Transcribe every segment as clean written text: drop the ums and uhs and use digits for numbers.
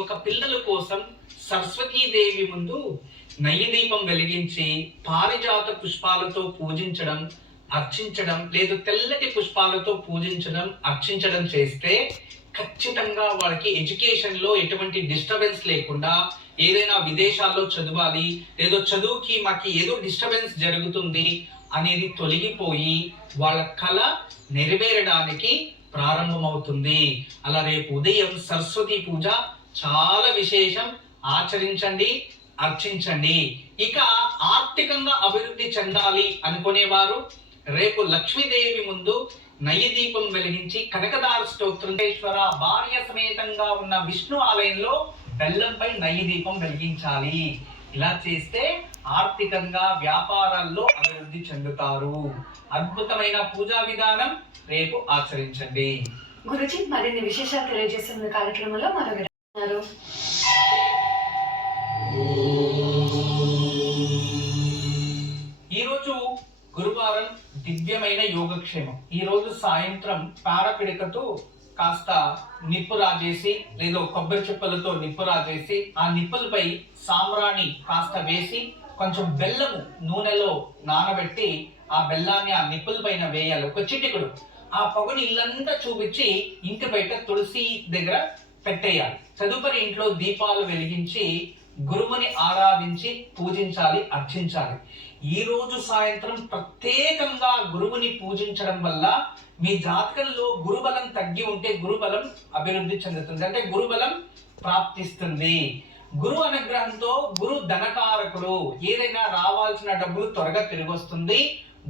ఒక పిల్లల కోసం సరస్వతీదేవి ముందు నైవేద్యం వెలిగించి పారిజాత పుష్పాలతో పూజించడం, అర్చించడం, లేదు తెల్లటి పుష్పాలతో పూజించడం, అర్చించడం చేస్తే ఖచ్చితంగా వాళ్ళకి ఎడ్యుకేషన్ లో ఎటువంటి డిస్టర్బెన్స్ లేకుండా, ఏదైనా విదేశాల్లో చదవాలి, లేదో చదువుకి మాకు ఏదో డిస్టర్బెన్స్ జరుగుతుంది అనేది తొలగిపోయి వాళ్ళ కళ నెరవేరడానికి ప్రారంభమవుతుంది. అలా రేపు ఉదయం సరస్వతి పూజ చాలా విశేషం. ఆచరించండి, అర్చించండి. ఇక ఆర్థికంగా అభివృద్ధి చెందాలి అనుకునేవారు రేపు లక్ష్మీదేవి ముందు నైవేద్యం వెలిగించి కనకదార స్తోత్రేశ్వర భార్య సమేతంగా ఉన్న విష్ణు ఆలయంలో బెల్లంపై నైవేద్యం వెలిగించాలి. ఇలా చేస్తే ఆర్థికంగా వ్యాపారాల్లో అభివృద్ధి చెందుతారు. అద్భుతమైన పూజా విధానం, రేపు ఆచరించండి. గురుజీ, మరిన్ని విశేషాలు తెలియజేస్తున్న కార్యక్రమంలో మరో విన్నారు. ఈరోజు గురువారం దివ్యమైన యోగక్షేమం. ఈ రోజు సాయంత్రం పారపిడికతో కాస్త నిప్పు రాజేసి, లేదా కొబ్బరి చిప్పలతో నిప్పు రాజేసి, ఆ నిప్పులపై సాంబ్రాణి కాస్త వేసి కొంచెం బెల్లము నూనెలో నానబెట్టి ఆ బెల్లాన్ని ఆ నిప్పుల పైన వేయాలి, ఒక చిటికుడు. ఆ పొగని ఇల్లంతా చూపించి ఇంటి బయట తులసి దగ్గర పెట్టేయాలి. తదుపరి ఇంట్లో దీపాలు వెలిగించి గురువుని ఆరాధించి పూజించాలి, అర్చించాలి. ఈ రోజు సాయంత్రం ప్రత్యేకంగా గురువుని పూజించడం వల్ల మీ జాతకంలో గురుబలం తగ్గి ఉంటే గురుబలం అభివృద్ధి చెందుతుంది, అంటే గురుబలం ప్రాప్తిస్తుంది. గురు అనుగ్రహంతో గురు ధనకారకుడు, ఏదైనా రావాల్సిన డబ్బులు త్వరగా తిరిగి వస్తుంది.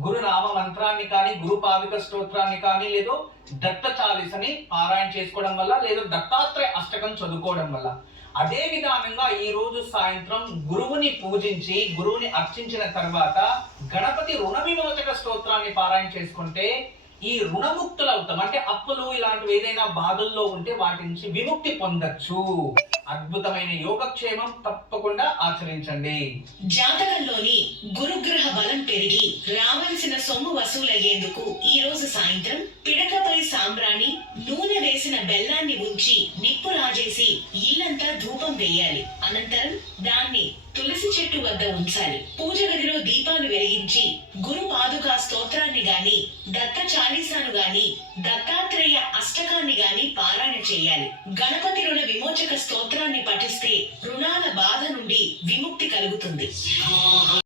గురు నామ మంత్రాన్ని కానీ, గురు పాదుక స్తోత్రాన్ని కానీ, లేదో దత్త చాలీసని పారాయణ చేసుకోవడం వల్ల, లేదో దత్తాత్రేయ అష్టకం చదువుకోవడం వల్ల. అదే విధానంగా ఈ రోజు సాయంత్రం గురువుని పూజించి గురువుని అర్చించిన తర్వాత గణపతి రుణ విమోచక స్తోత్రాన్ని పారాయణ చేసుకుంటే ఈ రుణముక్తులు అవుతాం. అంటే అప్పులు ఇలాంటివి ఏదైనా బాధల్లో ఉంటే వాటి నుంచి విముక్తి పొందొచ్చు. అద్భుతమైన యోగక్షేమం, తప్పకుండా ఆచరించండి. జాతకంలోని గురుగ్రహ బలం పెరిగి రావాల్సిన సొమ్ము వసూలయ్యేందుకు ఈ రోజు సాయంత్రం పిడకపై సాంబ్రాణి, నూనె వేసిన బెల్లాన్ని ఉంచి నిప్పు రాజేసి ఇల్లంతా ధూపం వేయాలి. అనంతరం దాన్ని తులసి చెట్టు వద్ద ఉంచాలి. పూజ గదిలో దీపాలు వెలిగించి గురు పాదుకా స్తోత్రాన్ని గాని, దత్త చాలీసాను గాని, దత్తాత్రేయ అష్టకాన్ని గాని పారాయణ చేయాలి. గణపతి రుణ విమోచక స్తోత్రాన్ని పఠిస్తే రుణాల బాధ నుండి విముక్తి కలుగుతుంది.